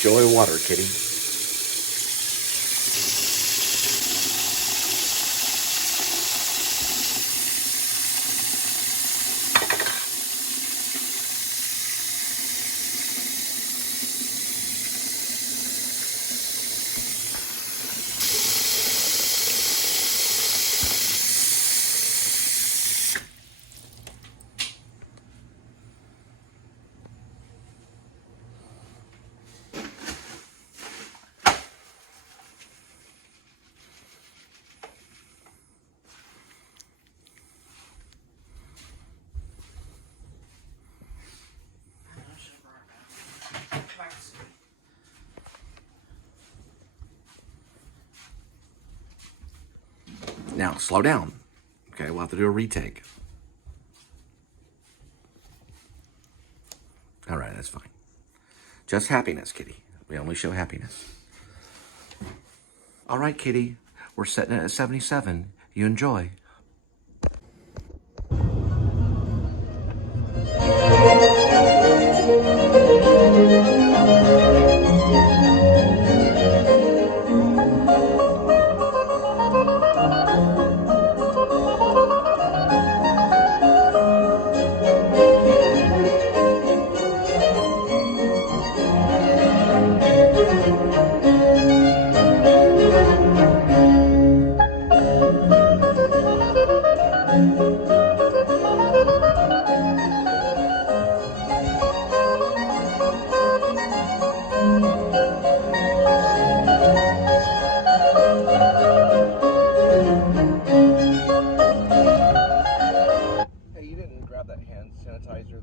Enjoy water, kitty. Now, slow down. Okay, we'll have to do a retake. All right, that's fine. Just happiness, kitty. We only show happiness. All right, kitty. We're setting it at 77. You enjoy.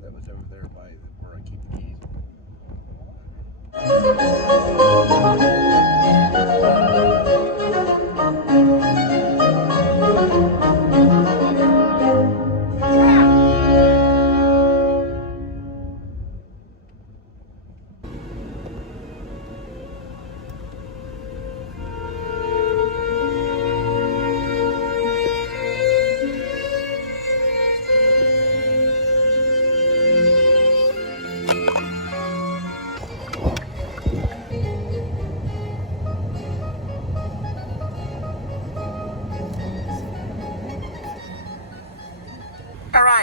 That was over there by where I keep the keys.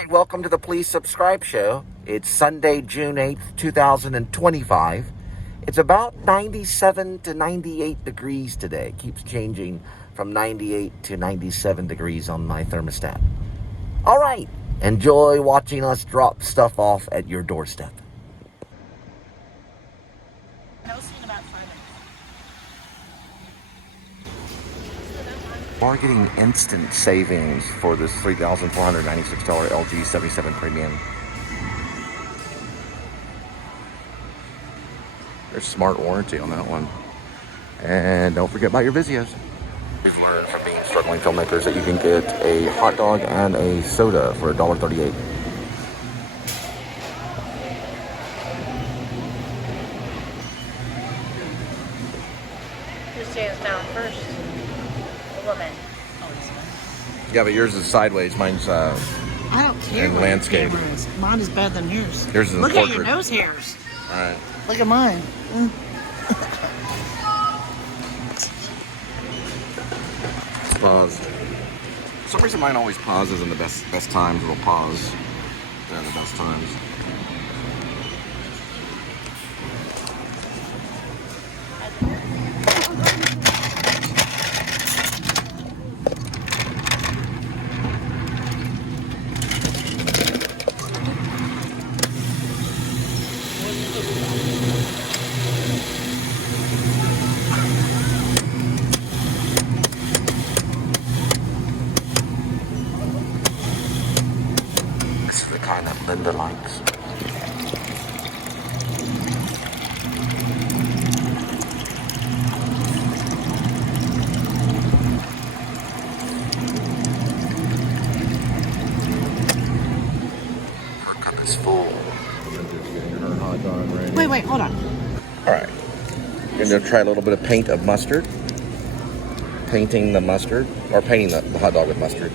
Welcome to the Please Subscribe Show. It's Sunday, June 8th, 2025. It's about 97 to 98 degrees today. It keeps changing from 98 to 97 degrees on my thermostat. All right, enjoy watching us drop stuff off at your doorstep. We're getting instant savings for this $3,496 LG 77 Premium. There's smart warranty on that one. And don't forget about your Vizios. We've learned from being struggling filmmakers that you can get a hot dog and a soda for $1.38. Who stands down first? Woman. Yeah, but yours is sideways. Mine's I don't care. in landscape. Mine is better than yours. Yours is in Look portrait. at your nose hairs. All right. Look at mine. Pause. For some reason, mine always pauses in the best times. It'll pause during the best times. Kind that Linda likes. Her cup is full. Her hot dog ready. Wait, hold on. All right. You're going to try a little bit of paint of mustard. Painting the mustard, or painting the hot dog with mustard.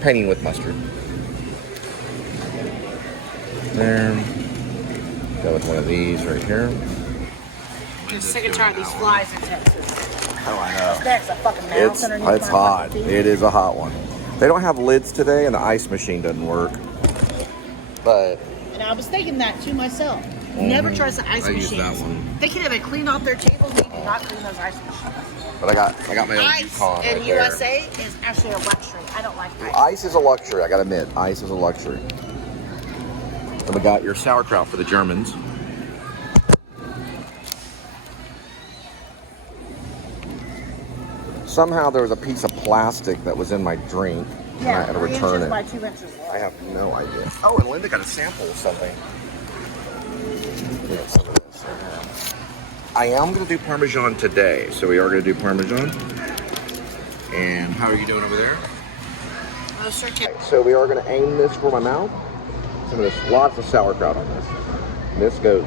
Painting with mustard. There. Go with one of these right here. I'm sick and tired of these flies in Texas. Oh, I know. There's a fucking mouse underneath It's my hot. fucking feet. It is a hot one. They don't have lids today, and the ice machine doesn't work. But And I was thinking that to myself. Never trust the ice I use machines. that one. They can even clean off their tables. They do not clean those ice machines. But I got my own Ice Yukon in right there. USA is actually a luxury. I don't like ice. Ice is a luxury. I gotta admit, ice is a luxury. And we got your sauerkraut for the Germans. Somehow there was a piece of plastic that was in my drink, and I had to 3 return inches it. by 2 inches long. I have no idea. Oh, and Linda got a sample of something. Yeah, some of this. I am going to do Parmesan today, so we are going to do Parmesan. And how are you doing over there? Oh, sure can. So we are going to aim this for my mouth. Some of this, lots of sauerkraut on this. And this goes.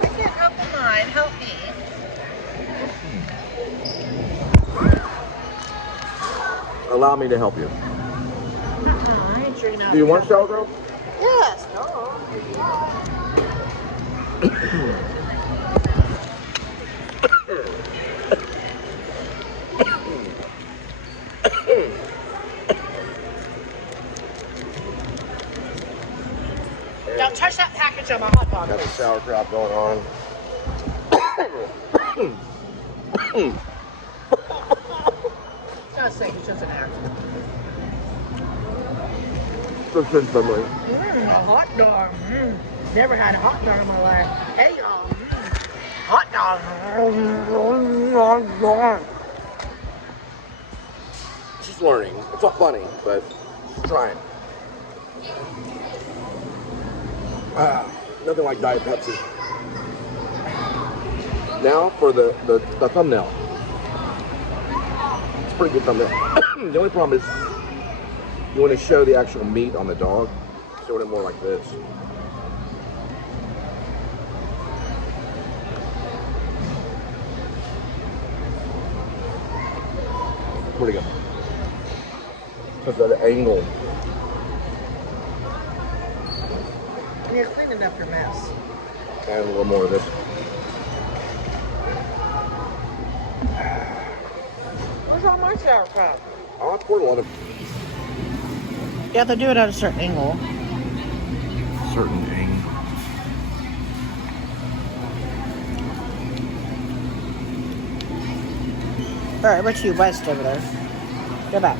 I can't help the mind. Help me. Allow me to help you. I ain't sure Do you want sauerkraut? Yes. No. Don't touch that package on my hot dog. Got the sauerkraut going on. It's not safe. It's just an accident. This is family. A hot dog. Never had a hot dog in my life. Hey, y'all. Hot dog. She's learning. It's not funny, but she's trying. Nothing like Diet Pepsi. Now for the thumbnail. It's a pretty good thumbnail. The only problem is you want to show the actual meat on the dog. Show it more like this. Pretty good. Because of the angle. And you're cleaning up your mess. And a little more of this. Where's all my sauerkraut? I poured a lot of You have to do it at a certain angle. certain angle. All right, what's you west over there? Go back.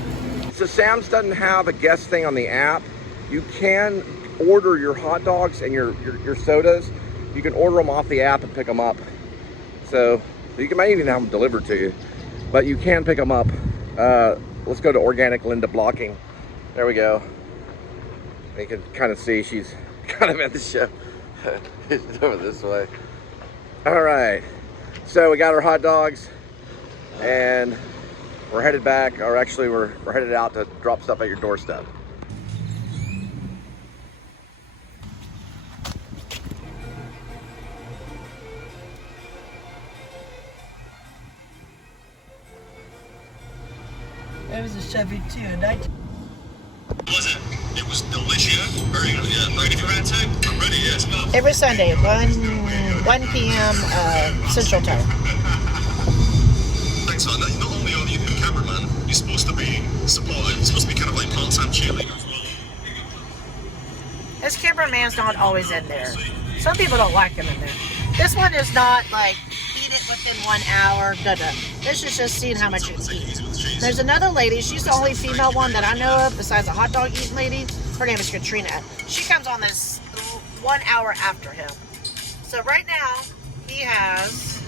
So Sam's doesn't have a guest thing on the app. You can order your hot dogs and your sodas. You can order them off the app and pick them up. So you might even have them delivered to you. But you can pick them up. Let's go to Organic Linda Blocking. There we go. You can kind of see she's kind of at the show. She's over this way. All right. So we got our hot dogs. And we're headed back, or actually we're headed out to drop stuff at your doorstep. It was a Chevy too. Was it? It was delicious. Very good. Yeah. Ready for round two? I'm ready. Yeah, let's go. Every Sunday, 1 p.m. Central Time. Thanks, man. Not only are you the cameraman, you're supposed to be supportive. You're supposed to be kind of like part-time cheerleader as well. This cameraman's not always in there. Some people don't like him in there. This one is not like eat it within 1 hour. This is just seeing how much you can eat. There's another lady. She's the only female one that I know of besides a hot dog eating lady. Her name is Katrina. She comes on this 1 hour after him. So right now he has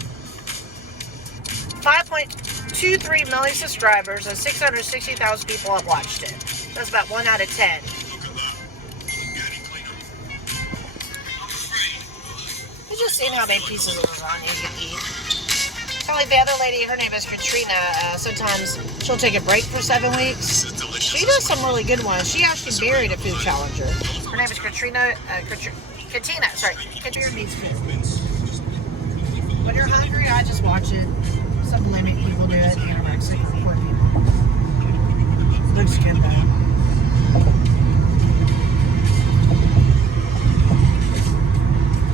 5.23 million subscribers and 660,000 people have watched it. That's about 1 out of 10. You're just seeing how many pieces of lasagna you can eat. Kind of like the other lady, her name is Katrina. Sometimes she'll take a break for 7 weeks. She does some really good ones. She actually buried a food challenger. Her name is Katrina. Katina, sorry. Katrina needs food. When you're hungry, I just watch it. Some bulimic people do it. Anorexic, poor people. Looks good though. I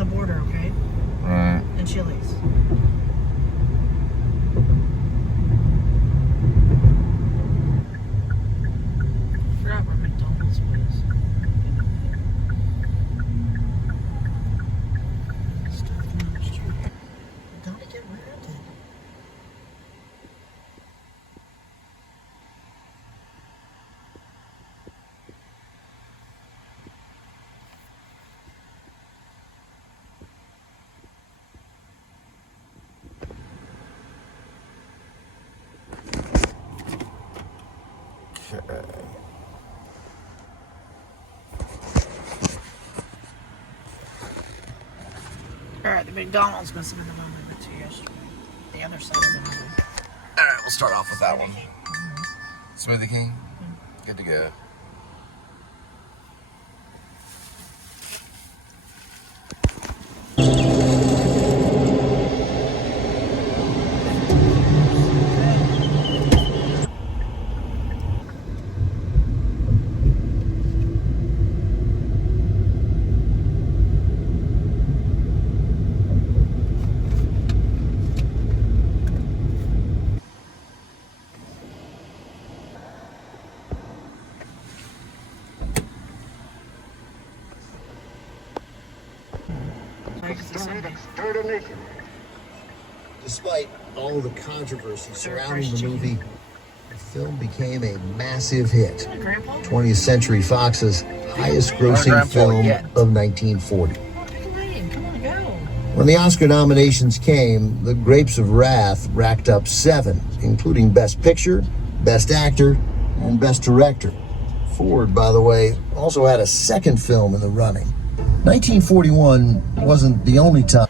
on the border, okay? Right. And Chili's. I forgot where McDonald's was. Don't it get weird? Okay. Alright, the McDonald's must have been the one we went to yesterday. The other side of the road. All right, we'll start off with that one. Smoothie King. Good to go. Despite all the controversy surrounding the movie, the film became a massive hit. 20th Century Fox's highest grossing film of 1940. Come on, go. When the Oscar nominations came, The Grapes of Wrath racked up 7, including Best Picture, Best Actor, and Best Director. Ford, by the way, also had a second film in the running. 1941 wasn't the only time.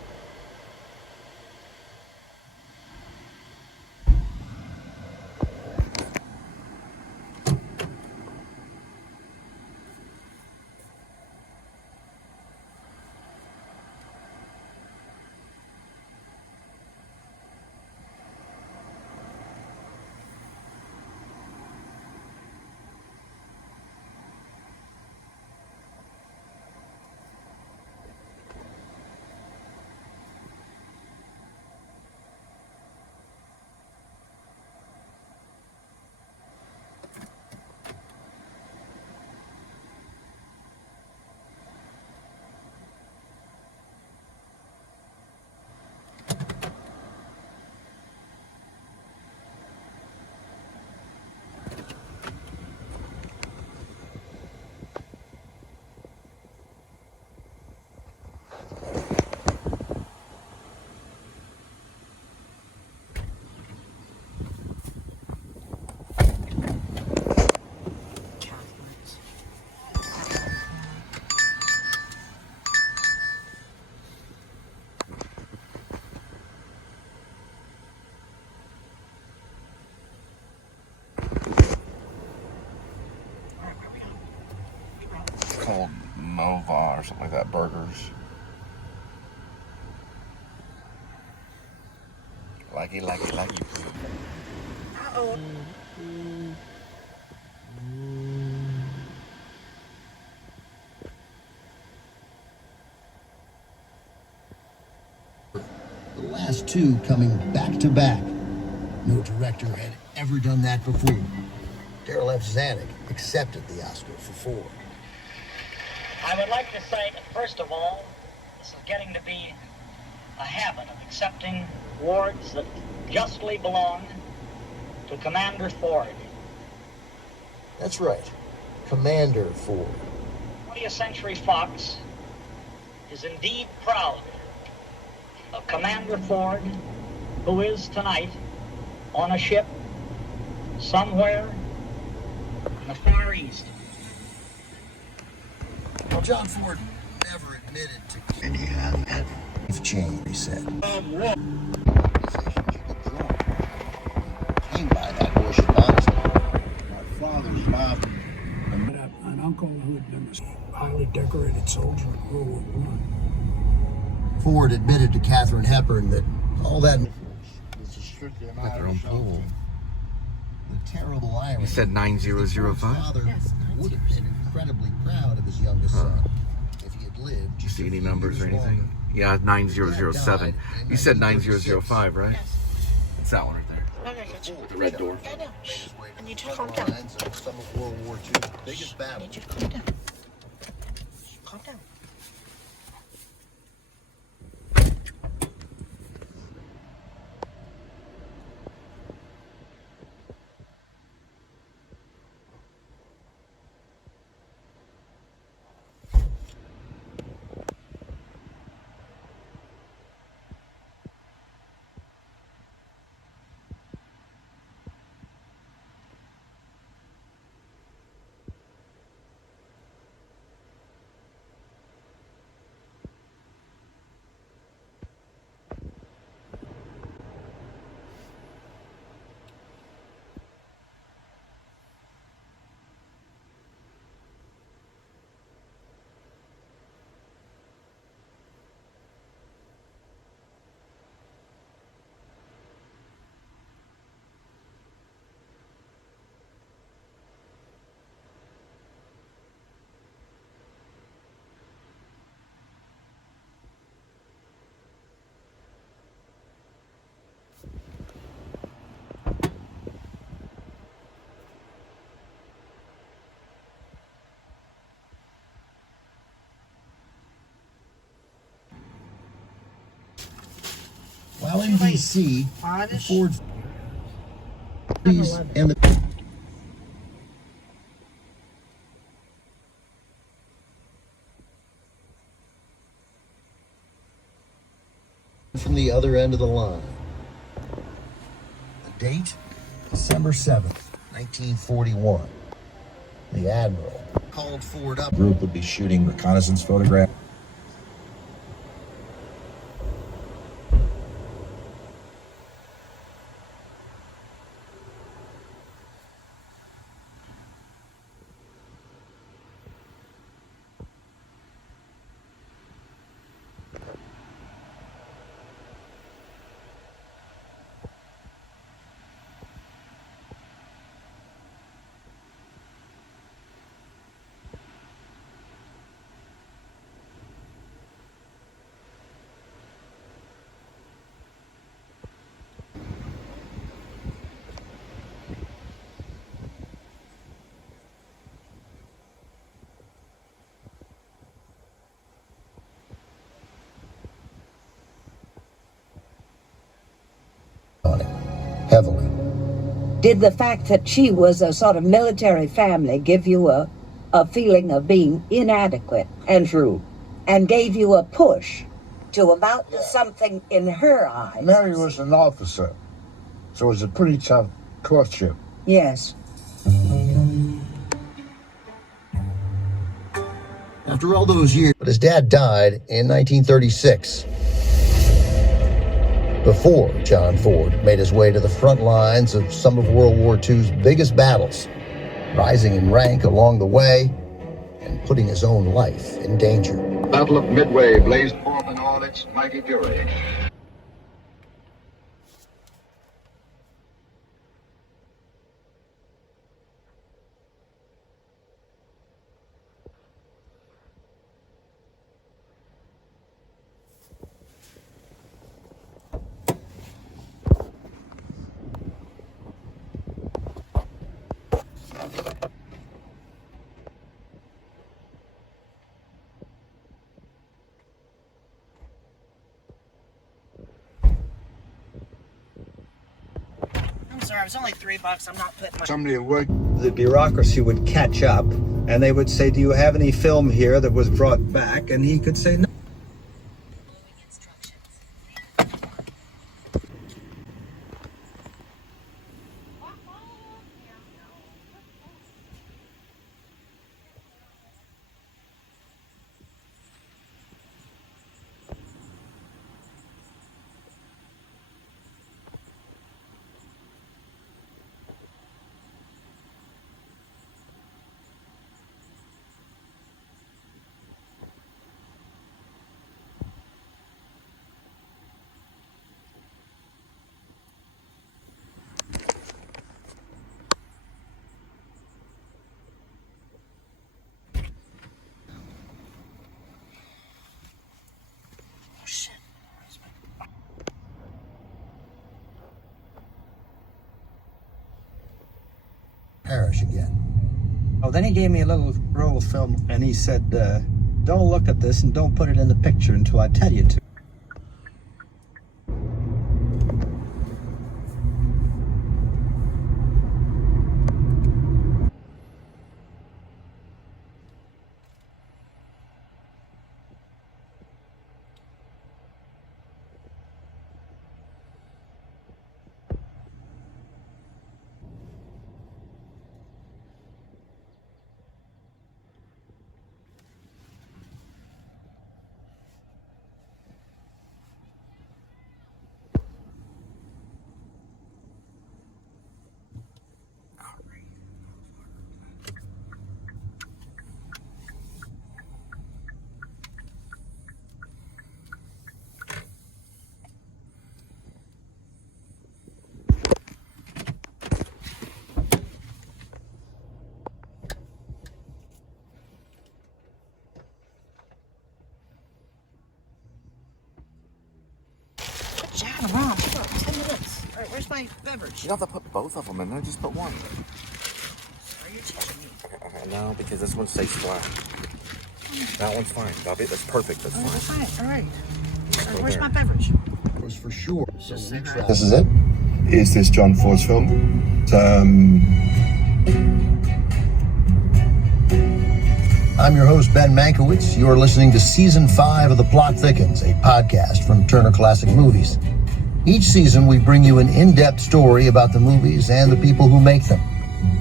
Called Nova or something like that, burgers. Likey. Uh-oh. The last 2 coming back to back. No director had ever done that before. Darryl F. Zanuck accepted the Oscar for Ford. I would like to say that, first of all, this is getting to be a habit of accepting awards that justly belong to Commander Ford. That's right, Commander Ford. 20th Century Fox is indeed proud of Commander Ford, who is tonight on a ship somewhere in the Far East. Well, John Ford never admitted to... And you have changed, he said. Came by that bullshit honesty. My father's mouth. An uncle who had been a highly decorated soldier in World War I. Ford admitted to Katharine Hepburn that all that... Got their own pool. The terrible irony. He said 9005. Father would have been incredibly proud of his youngest son if he had lived. You see any numbers or anything? Yeah, 9007. You said 9005, right? Yes. It's that one right there. Okay, gotcha. The red door. I know. His way I to need the you to calm front down. lines of some of World War II's biggest I battles. need you to calm down. Calm down. While in D.C., the Five-ish? Ford and the from the other end of the line. The date, December 7th, 1941. The Admiral called Ford up. The group would be shooting reconnaissance photographs. On it, heavily. Did the fact that she was a sort of military family give you a feeling of being inadequate and True. and gave you a push to amount to something in her eyes? Mary was an officer, so it was a pretty tough courtship. Yes. After all those years, but his dad died in 1936. Before John Ford made his way to the front lines of some of World War II's biggest battles, rising in rank along the way and putting his own life in danger. Battle of Midway blazed forth in all its mighty fury. I'm sorry, it was only $3. I'm not putting my... Somebody who worked. The bureaucracy would catch up, and they would say, "Do you have any film here that was brought back?" And he could say, "No." perish again. Oh, then he gave me a little roll of film and he said, don't look at this and don't put it in the picture until I tell you to. Chat around for 10 minutes. All right, where's my beverage? You don't have to put both of them in there, just put one. Are you teaching me? Okay, no, because this one stays flat. That one's fine. That's perfect. That's fine. That's fine. All right. Where's my beverage? Was for sure. So This is it. Is this John Ford's film? I'm your host, Ben Mankiewicz. You're listening to Season 5 of The Plot Thickens, a podcast from Turner Classic Movies. Each season, we bring you an in-depth story about the movies and the people who make them.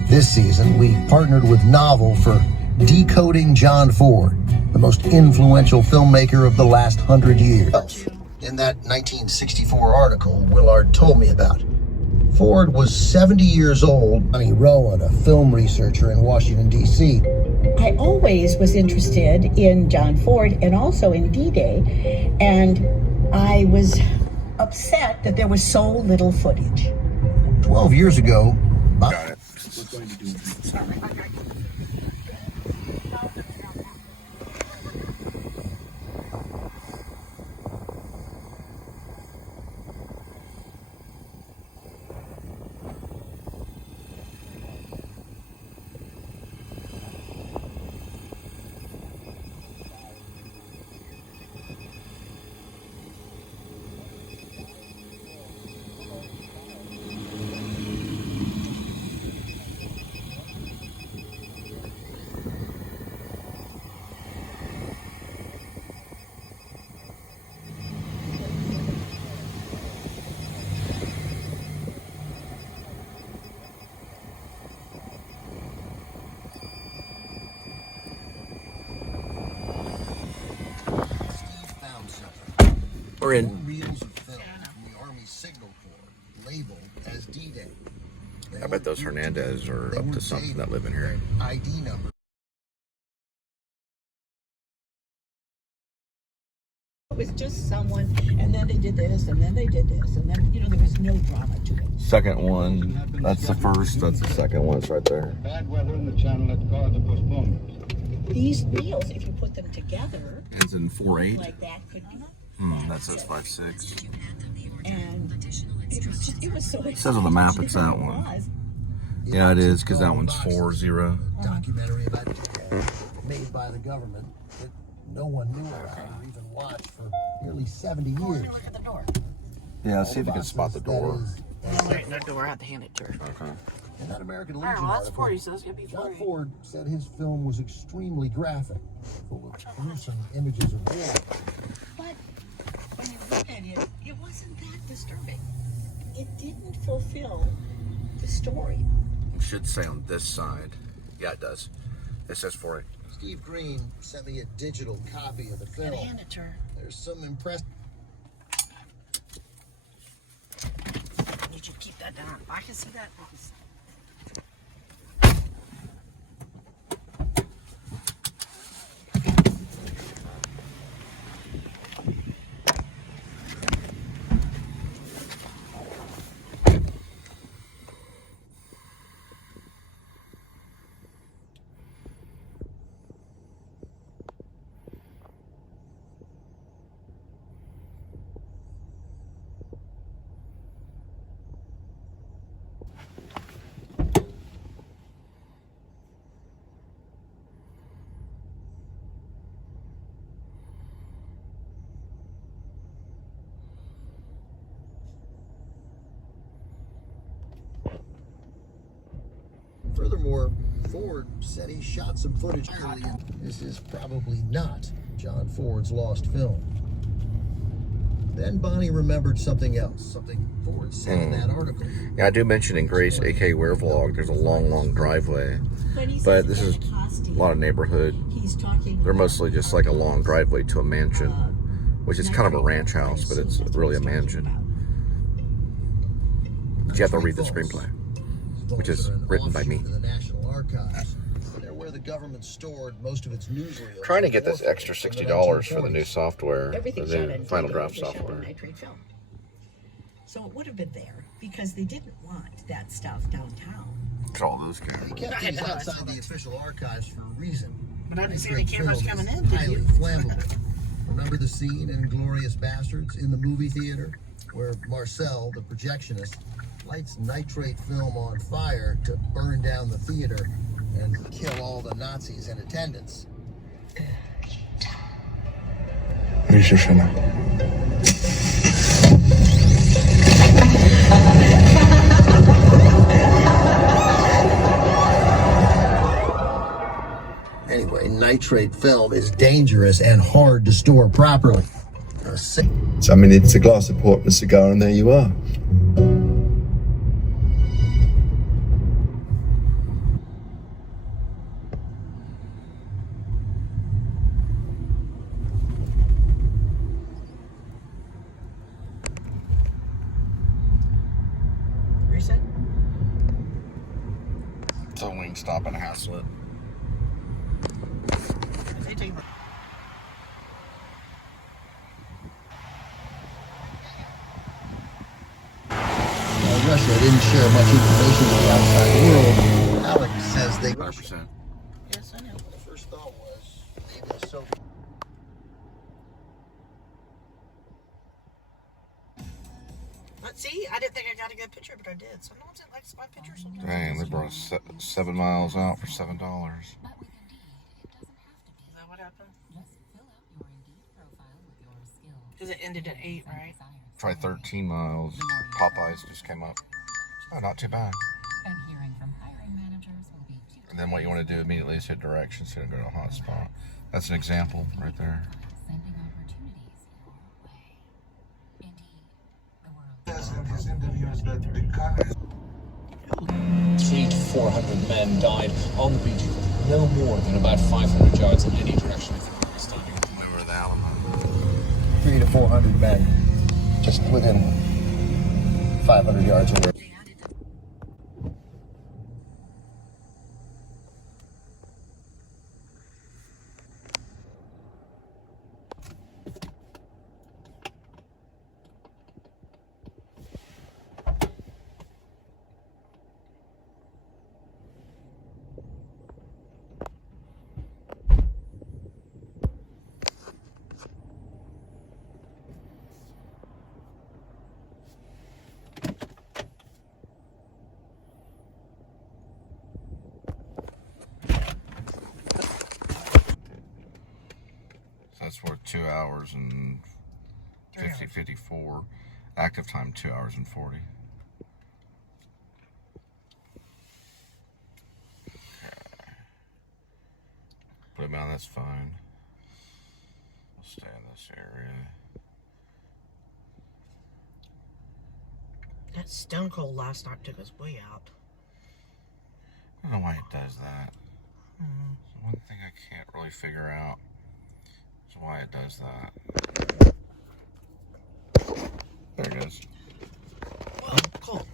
This season, we partnered with Novel for Decoding John Ford, the most influential filmmaker of the last 100 years. In that 1964 article Willard told me about, Ford was 70 years old. Bonnie Rowan, a film researcher in Washington, D.C. I always was interested in John Ford and also in D-Day, and I was upset that there was so little footage. 12 years ago, Got it. We're in. reels of film from the Army Signal Corps labeled as D-Day. I bet those Hernandez are up to something that live in here. ID number. It was just someone, and then they did this, and then they did this, and then, there was no drama to it. Second one. That's the first. That's the second one. It's right there. Bad weather in the channel that caused the postponement. These reels, if you put them together, Ends in 4.8. like that could be. That says 5.6. And it was so. It says on the map it's that one. Yeah, it is, because that one's 4.0. Documentary about made by the government that no one knew about or even watched for nearly 70 years. Yeah, see if you can spot the door. Right, no door. I have to hand it to her. Okay. In that American All Legion right, well, that's article, 40, so it's going to be John 40. Ford said his film was extremely graphic, full of gruesome images of war. But when you look at it, it wasn't that disturbing. It didn't fulfill the story. It should say on this side. Yeah, it does. It says 4.8. Steve Green sent me a digital copy of the I gotta film. hand it to her. There's some impressive. I need you to keep that down. I can see that. I can see. Furthermore, Ford said he shot some footage earlier. This is probably not John Ford's lost film. Then Bonnie remembered something else, something Ford said in that article. Yeah, I do mention in Grace, a.k.a. Wear Vlog, there's a long driveway. But this is a lot of neighborhood. They're mostly just like a long driveway to a mansion, which is kind of a ranch house, but it's really a mansion. But you have to read the screenplay, which is written by me. The government stored most of its newsreel. Trying to get this extra $60 for the new software, the new Final Draft software. So it would have been there because they didn't want that stuff downtown. Look at all those cameras. They kept these outside the official archives for a reason. But I didn't see any cameras coming in. Highly flammable. Remember the scene in Inglourious Bastards in the movie theater where Marcel, the projectionist, lights nitrate film on fire to burn down the theater and kill all the Nazis in attendance. Anyway, nitrate film is dangerous and hard to store properly. So, I mean, it's a glass of port and a cigar, and there you are. Reset? It's a wing stop and a Haslett. Russia didn't share much information with the outside world. Alex says they... 100%. Yes, I know. The first thought was maybe the Soviet... Let's see, I didn't think I got a good picture, but I did. Sometimes it likes my pictures. Sometimes. Dang, they brought us 7 miles out for $7. Is that what happened? Because it ended at 8, right? Try 13 miles. Popeyes just came up. Oh, not too bad. And then what you want to do immediately is hit directions so you don't go to a hot spot. That's an example right there. Three to 400 men died on the beach, no more than about 500 yards in any direction. Remember the Alamo. 300 to 400 men, just within 500 yards away. That's worth 2 hours and 54. Active time 2 hours and 40. Okay. Put him on, that's fine. We'll stay in this area. That Stone Cold last night took us way out. I don't know why it does that. So one thing I can't really figure out is why it does that. There it is. Whoa, Cole.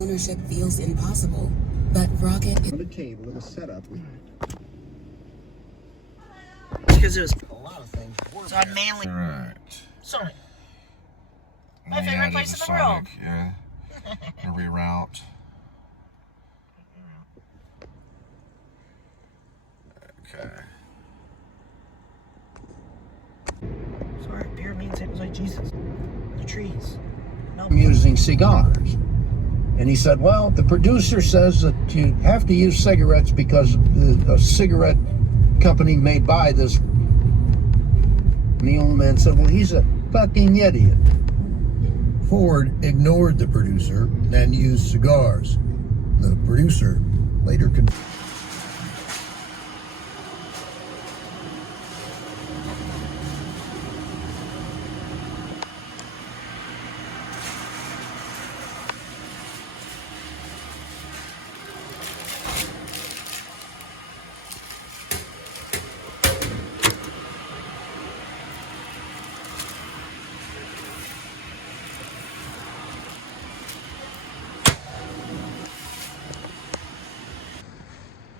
Ownership feels impossible, but Rocket is On the table, it was set up. Because it was A lot of things were so I'd mainly Right. Sonic. My favorite place in the world. Yeah. A reroute. Okay. Sorry, beer means it was like Jesus. The trees. No. Using cigars. And he said, well, the producer says that you have to use cigarettes because a cigarette company may buy this. And the old man said, well, he's a fucking idiot. Ford ignored the producer and used cigars. The producer later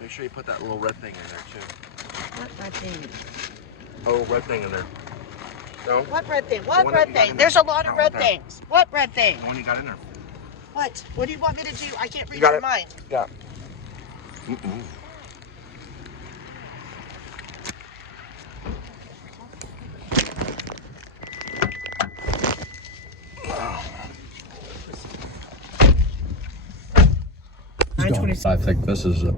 Make sure you put that little red thing in there too. What red thing? Oh, red thing in there. No? What red thing? What red thing? There's a lot of red things. What red thing? The one you got in there. What? What do you want me to do? I can't read got your it. mind. Yeah. I think this is a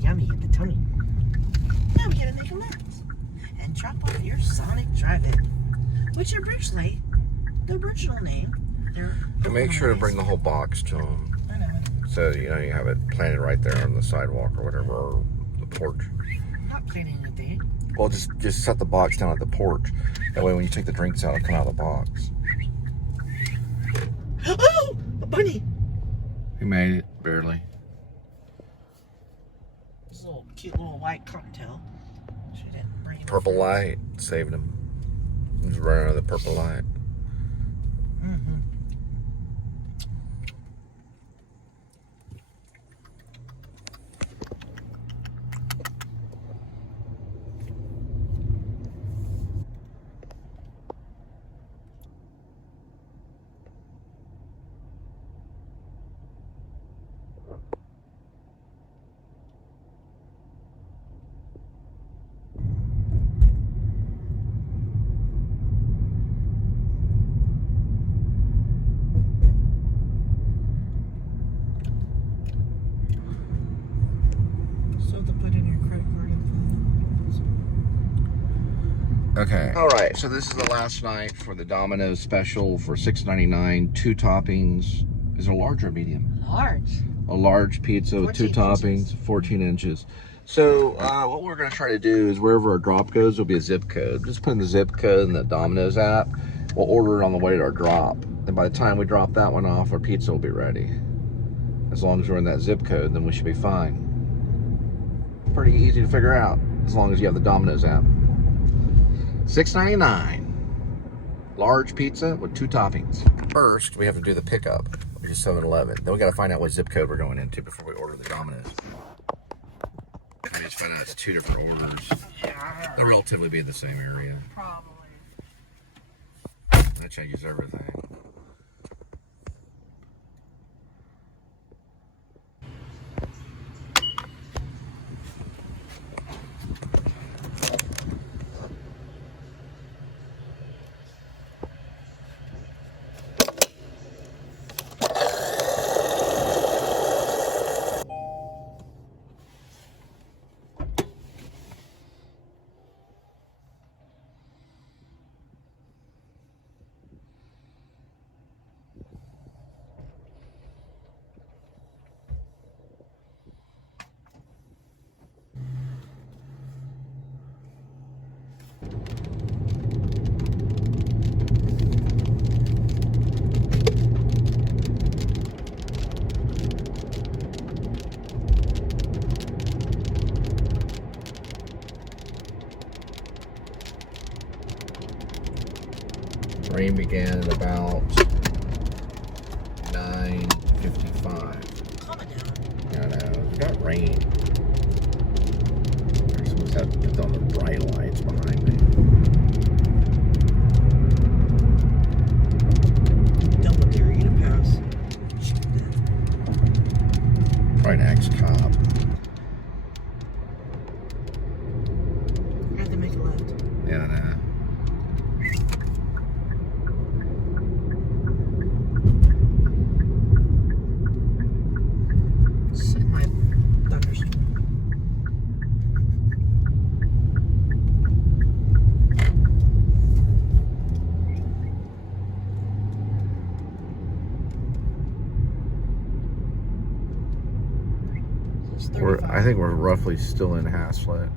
Yummy in the tummy. Now we gotta make a left and drop off your Sonic Drive-In, which originally, the original name, And make sure to bring the whole box to them. I know. So, you know, you have it planted right there on the sidewalk or whatever, or the porch. I'm not planning anything. Well, just set the box down at the porch. That way when you take the drinks out, it'll come out of the box. Oh! A bunny! We made it, barely. This little cute little white cocktail. She didn't bring it. Purple light, saving him. He's running out of the purple light. Mm-hmm. Okay. All right. So this is the last night for the Domino's special for $6.99. 2 toppings. Is it a large or a medium? Large. A large pizza with 2 toppings, 14 inches. So what we're going to try to do is wherever our drop goes, there'll be a zip code. Just put in the zip code in the Domino's app. We'll order it on the way to our drop. And by the time we drop that one off, our pizza will be ready. As long as we're in that zip code, then we should be fine. Pretty easy to figure out, as long as you have the Domino's app. $6.99. Large pizza with 2 toppings. First, we have to do the pickup, which is 7-Eleven. Then we got to find out what zip code we're going into before we order the Domino's. We just found out it's 2 different orders. Yeah. They'll relatively be in the same area. Probably. That changes everything. Rain began at about 9:55. Calm it down. Yeah, I know. We got rain. Someone's had to put on the bright lights behind me. Double dare you to pass. Probably an ex-cop. I have to make a left. Yeah, I know. Set my thunderstorm. I think we're roughly still in Haslett.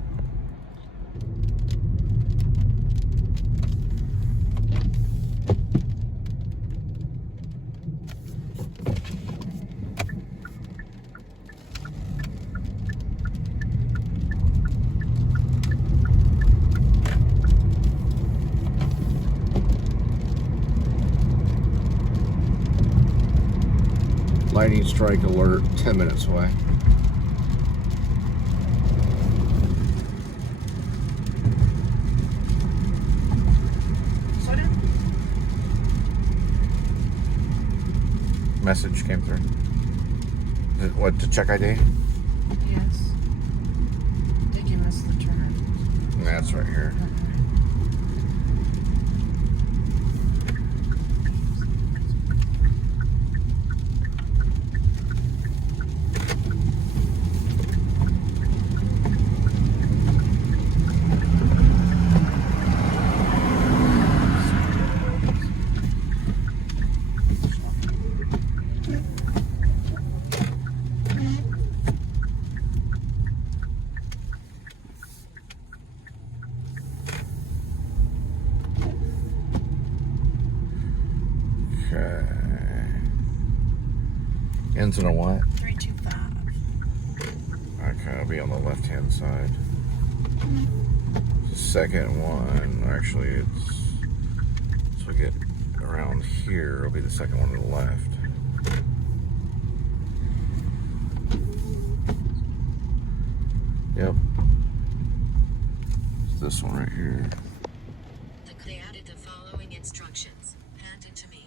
Lightning strike alert 10 minutes away. Message came through. Is it what, to check ID? Yes. I think you missed the turn. That's right here. Okay. Ends in a what? 325. Okay, I'll be on the left-hand side. The second one, actually, it's so we get around here. It'll be the second one to the left. Yep. It's this one right here. They added the following instructions. Hand it to me.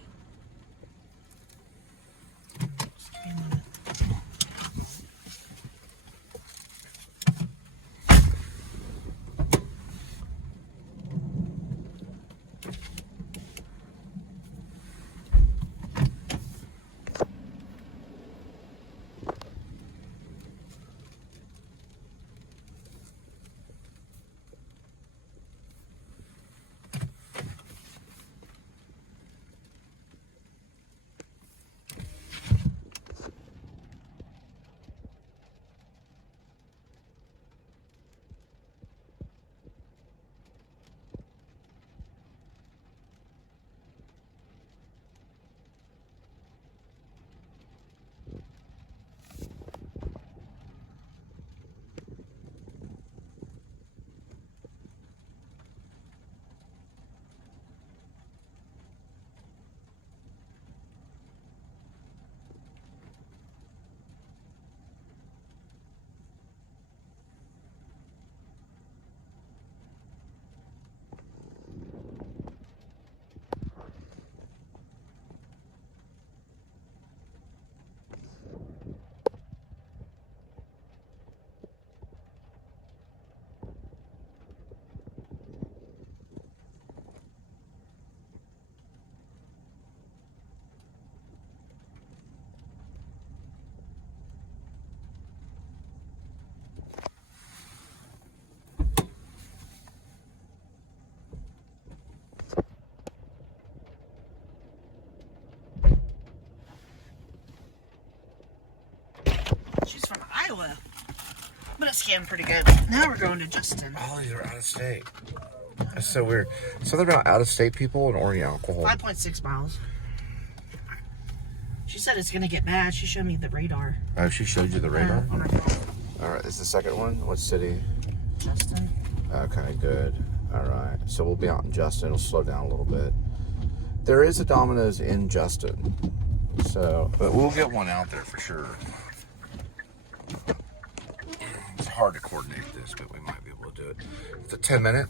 She's from Iowa. But it scammed pretty good. Now we're going to Justin. Oh, you're out of state. That's so weird. Something about out-of-state people and ordering alcohol. 5.6 miles. She said it's going to get bad. She showed me the radar. Oh, she showed you the radar? On her phone. All right, this is the second one. What city? Justin. Okay, good. All right. So we'll be out in Justin. It'll slow down a little bit. There is a Domino's in Justin. So, but we'll get one out there for sure. It's hard to coordinate this, but we might be able to do it. It's a 10-minute.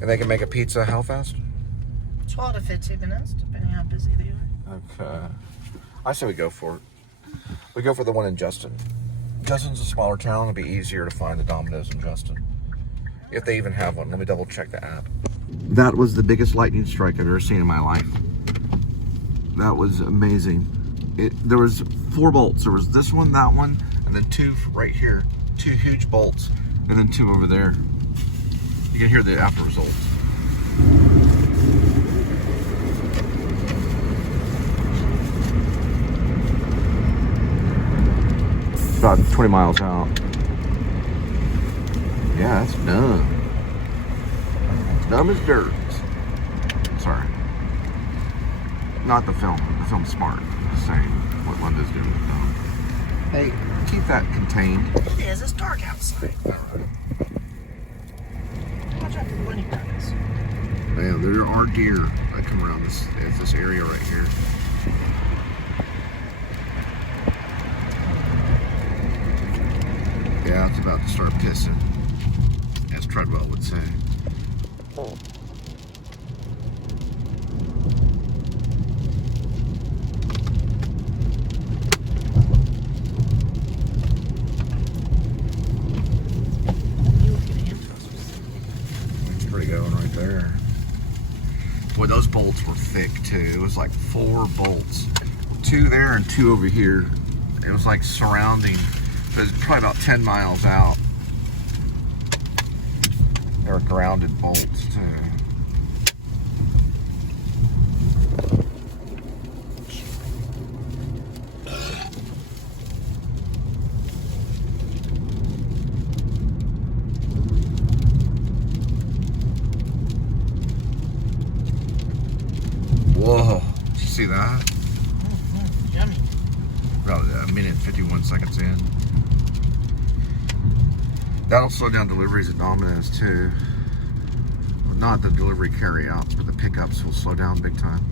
And they can make a pizza how fast? 12 to 15 minutes, depending how busy they are. Okay. I say we go for it. We go for the one in Justin. Justin's a smaller town. It'll be easier to find the Domino's in Justin. If they even have one. Let me double check the app. That was the biggest lightning strike I've ever seen in my life. That was amazing. There was 4 bolts. There was this one, that one, and then 2 right here. 2 huge bolts, and then 2 over there. You can hear the after results. About 20 miles out. Yeah, that's dumb. Dumb as dirt. Sorry. Not the film. The film's smart. Just saying what Linda's doing with film. Hey, keep that contained. It is. It's dark outside. Watch out for the bunny rabbits. Man, there are deer that come around this area right here. Yeah, it's about to start pissing, as Treadwell would say. It's pretty going right there. Boy, those bolts were thick too. It was like 4 bolts. 2 there and 2 over here. It was like surrounding. It was probably about 10 miles out. They were grounded bolts too. Whoa, did you see that? Yummy. About a minute 51 seconds in. That'll slow down deliveries at Domino's too. Not the delivery carry-outs, but the pickups will slow down big time.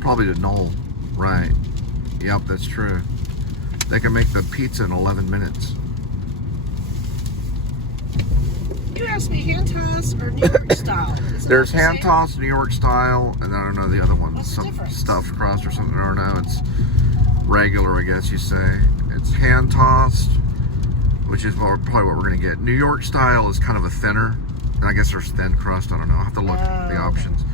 Probably to null, right? Yep, that's true. They can make the pizza in 11 minutes. You asked me hand toss or New York style. There's hand toss, New York style, and I don't know the other one. What's the Some difference? stuffed crust or something. I don't know. It's regular, I guess you say. It's hand tossed, which is probably what we're going to get. New York style is kind of a thinner. And I guess there's thin crust. I don't know. I have to look at the options.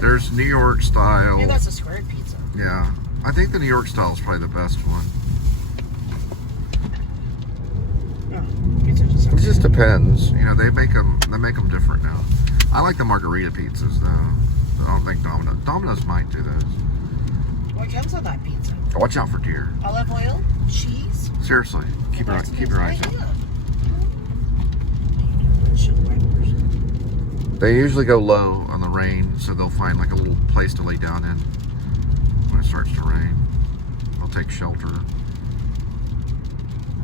There's New York style. Maybe that's a squared pizza. Yeah. I think the New York style is probably the best one. It just depends. You know, they make them different now. I like the margarita pizzas though. I don't think Domino's might do those. What comes on that pizza? Watch out for deer. Olive oil, cheese. Seriously, keep your eyes out. They usually go low on the rain, so they'll find like a little place to lay down in when it starts to rain. They'll take shelter.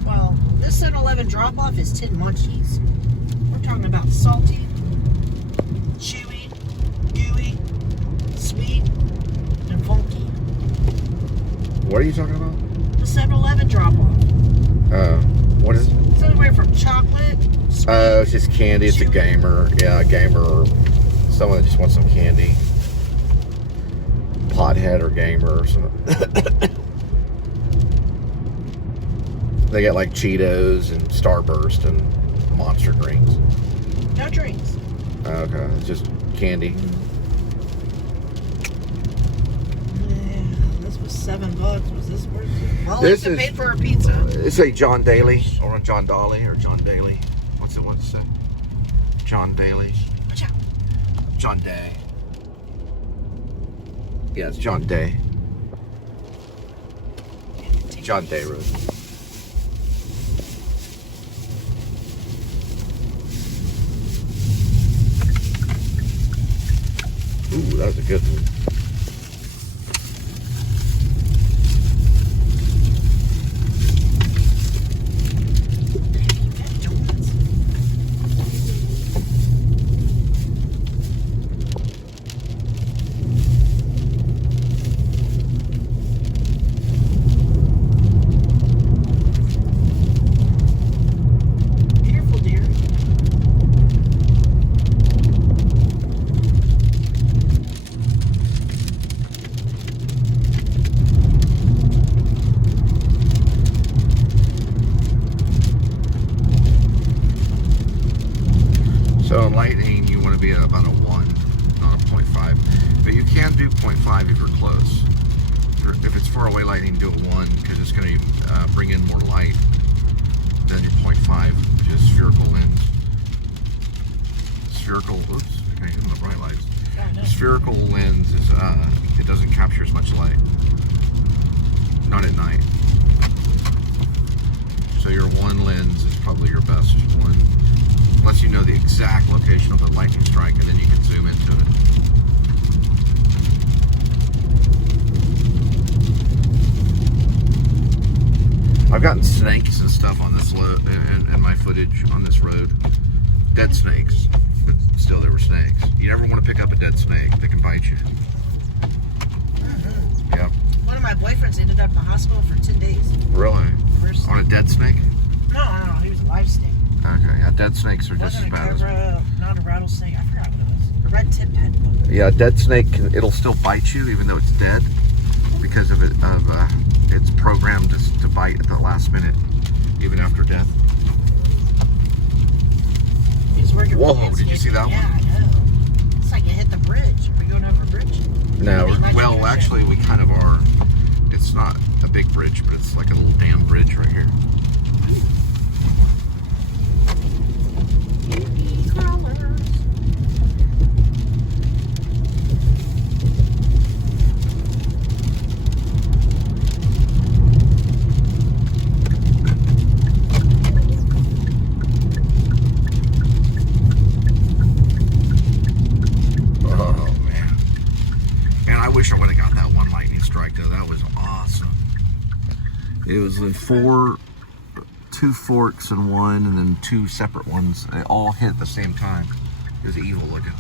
Well, this 7-Eleven drop-off is 10 munchies. We're talking about salty, chewy, gooey, sweet, and funky. What are you talking about? The 7-Eleven drop-off. What is it? It's anywhere from chocolate. Oh, it's just candy. It's a gamer. Yeah, a gamer or someone that just wants some candy. Pothead or gamer or something. They get like Cheetos and Starburst and Monster drinks. No drinks. Okay, it's just candy. Yeah, this was $7. Was this worth it? Well, This we is- paid for our pizza. It's a John Daly or a John Dolly or John Daly. What's it? What's it? John Daly. Watch out. John Day. Yeah, it's John Day. John Day Road. Ooh, that was a good one. do 0.5 if you're close. If it's far away lighting, do a 1 because it's going to bring in more light than your 0.5, which is spherical lens. Spherical, oops, okay, I'm on the bright lights. Spherical lens is, it doesn't capture as much light. Not at night. So your 1 lens is probably your best one. Unless you know the exact location of the lightning strike, and then you can zoom into it. I've gotten snakes and stuff on this road, and my footage on this road. Dead snakes, but still there were snakes. You never want to pick up a dead snake; they can bite you. Yep. One of my boyfriends ended up in the hospital for 10 days. Really? On a dead snake? No, he was a live snake. Okay, yeah, dead snakes are just as bad as... Not a rattlesnake, I forgot what it was. A red tip head. Yeah, a dead snake, it'll still bite you even though it's dead because of it's programmed to bite at the last minute, even after death. Whoa, did you see that one? Yeah, I know. It's like you hit the bridge. Are we going over a bridge? No, well, actually, we kind of are. It's not a big bridge, but it's like a little damn bridge right here. I wish I would have got that one lightning strike though. That was awesome. It was in 2 forks in one, and then 2 separate ones. They all hit at the same time. It was evil looking.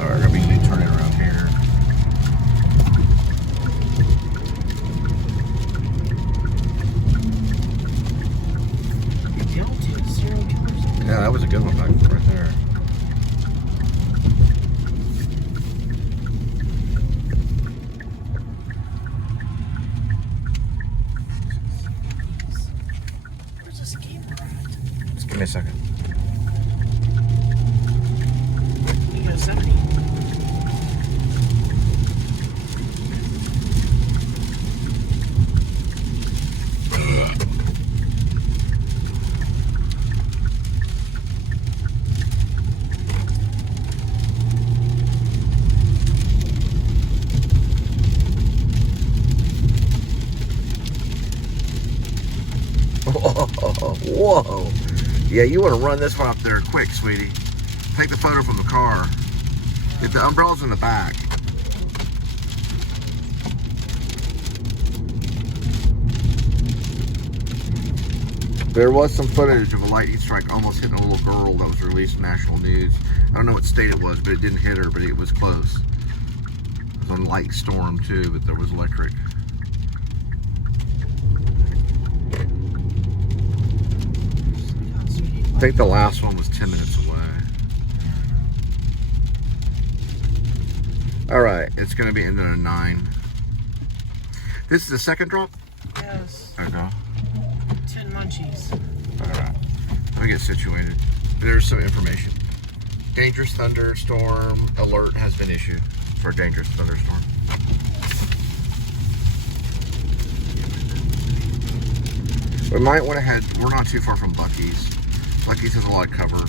All right, we're gonna be turning around here. Yeah, that was a good one back right there. Where's this camera at? Just give me a second. Yosemite. Whoa. Yeah, you want to run this one up there quick, sweetie. Take the photo from the car. If the umbrella's in the back. There was some footage of a lightning strike almost hitting a little girl that was released in national news. I don't know what state it was, but it didn't hit her, but it was close. It was on light storm too, but there was electric. I think the last one was 10 minutes away. All right, it's going to be ending at 9. This is the second drop? Yes. Okay. 10 munchies. All right. Let me get situated. There's some information. Dangerous thunderstorm alert has been issued for a dangerous thunderstorm. We might want to head, we're not too far from Buc-ee's. Buc-ee's has a lot of cover.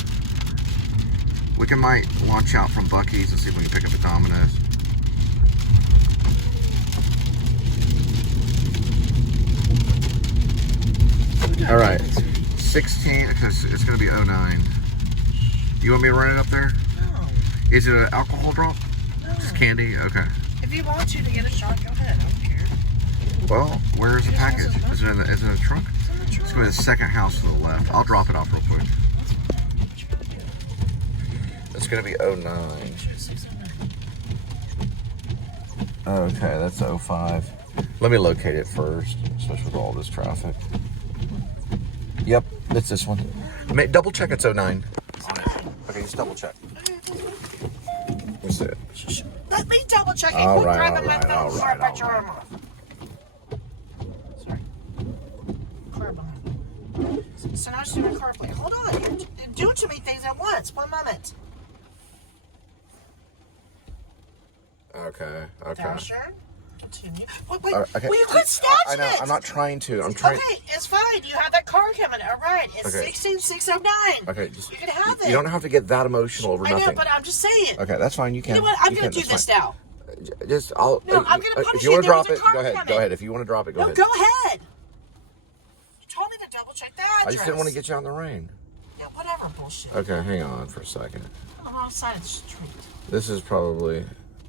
We might launch out from Buc-ee's and see if we can pick up a Domino's. All right, 16, it's going to be 09. You want me to run it up there? No. Is it an alcohol drop? No. Just candy? Okay. If you want you to get a shot, go ahead. I don't care. Well, where's the package? Is it in the trunk? It's in the trunk. Let's go to the second house to the left. I'll drop it off real quick. It's going to be 09. Okay, that's 05. Let me locate it first, especially with all this traffic. Yep, it's this one. Double check it's 09. Okay, just double check. What's it? Let me double check it. All Quit right, grabbing all my right, phone all before right, I cut your all arm off. Sorry. Car behind me. so now she's doing CarPlay. Hold on. You're doing too many things at once. One moment. Okay. Dasher. Continue. Wait. Okay. Will you quit snatching I know. it? I'm not trying to. I'm trying. Okay, it's fine. You have that car coming. All right. It's Okay. 16609. Okay. Just, you can have it. You don't have to get that emotional over nothing. I know, but I'm just saying. Okay, that's fine. You can. You know what? I'm going to do that's this fine. now. Just, No, I'm going to punish if you want to There drop was it, a car go ahead. coming. Go ahead. If you want to drop it, go ahead. Go ahead. You told me to double check the address. I just didn't want to get you out in the rain. Yeah, whatever bullshit. Okay, hang on for a second. On the wrong side of the street. This is probably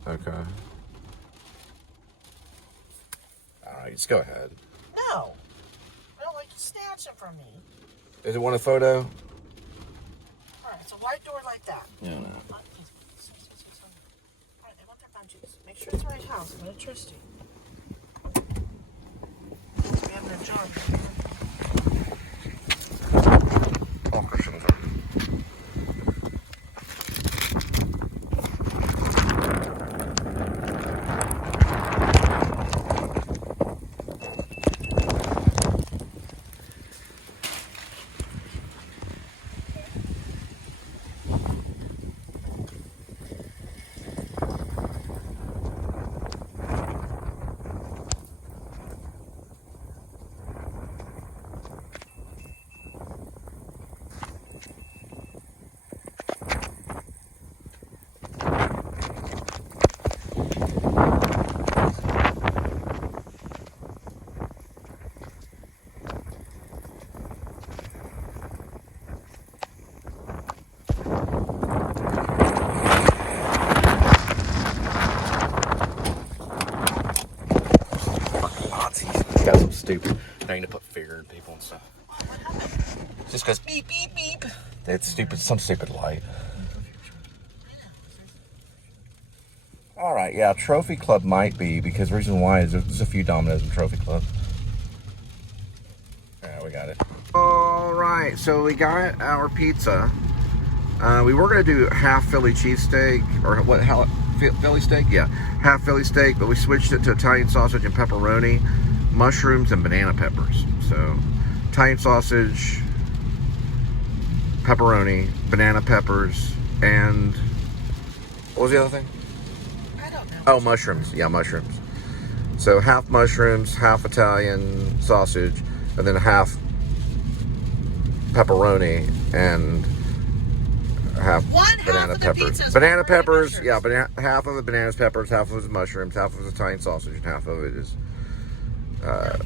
okay. All right, just go ahead. No. I don't like you snatching from me. Does it want a photo? All right, it's a white door like that. Yeah. No. All right, they want their bunches. Make sure it's the right house. I'm going to trust you. We have no job. Oh, Christians are. Got some stupid thing to put fear in people and stuff. Just goes beep beep beep. It's stupid. Some stupid light. All right, yeah, Trophy Club might be because the reason why is there's a few Domino's in Trophy Club. Yeah, we got it. All right, so we got our pizza. We were gonna do half Philly cheesesteak or what? How Philly steak? Yeah, half Philly steak, but we switched it to Italian sausage and pepperoni, mushrooms, and banana peppers. So Italian sausage, pepperoni, banana peppers, and what was the other thing? I don't know. Oh, mushrooms. Yeah, mushrooms. So half mushrooms, half Italian sausage, and then half pepperoni and half banana peppers. Banana peppers, yeah, half of it bananas peppers, half of it is mushrooms, half of it is Italian sausage, and half of it is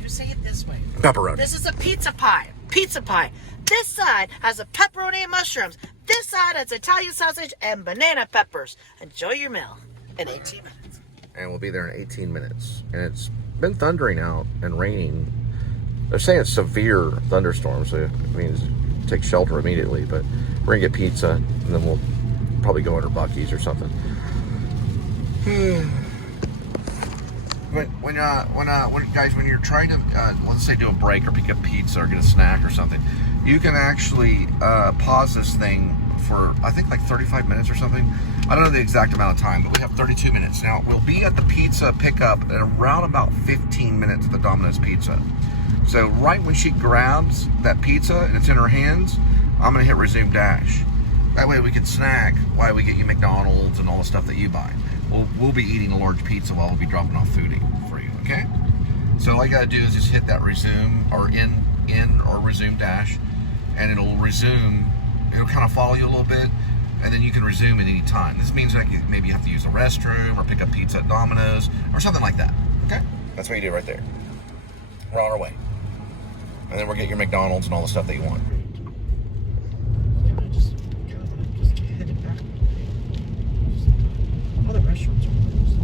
You say it this way. pepperoni. This is a pizza pie. Pizza pie. This side has a pepperoni and mushrooms. This side has Italian sausage and banana peppers. Enjoy your meal in 18 minutes. And we'll be there in 18 minutes. And it's been thundering out and raining. They're saying it's severe thunderstorms, so it means take shelter immediately. But we're gonna get pizza, and then we'll probably go under Buc-ee's or something. When you're trying to, let's say, do a break or pick up pizza or get a snack or something, you can actually pause this thing for, I think, like 35 minutes or something. I don't know the exact amount of time, but we have 32 minutes. Now, we'll be at the pizza pickup at around about 15 minutes at the Domino's Pizza. So right when she grabs that pizza and it's in her hands, I'm going to hit resume dash. That way we can snack while we get you McDonald's and all the stuff that you buy. We'll be eating a large pizza while we'll be dropping off foodie for you, okay? So all you gotta do is just hit that resume or in or resume dash, and it'll resume. It'll kind of follow you a little bit, and then you can resume at any time. This means like maybe you have to use the restroom or pick up pizza at Domino's or something like that, okay? That's what you do right there. We're on our way. And then we'll get your McDonald's and all the stuff that you want. All the restaurants are closed.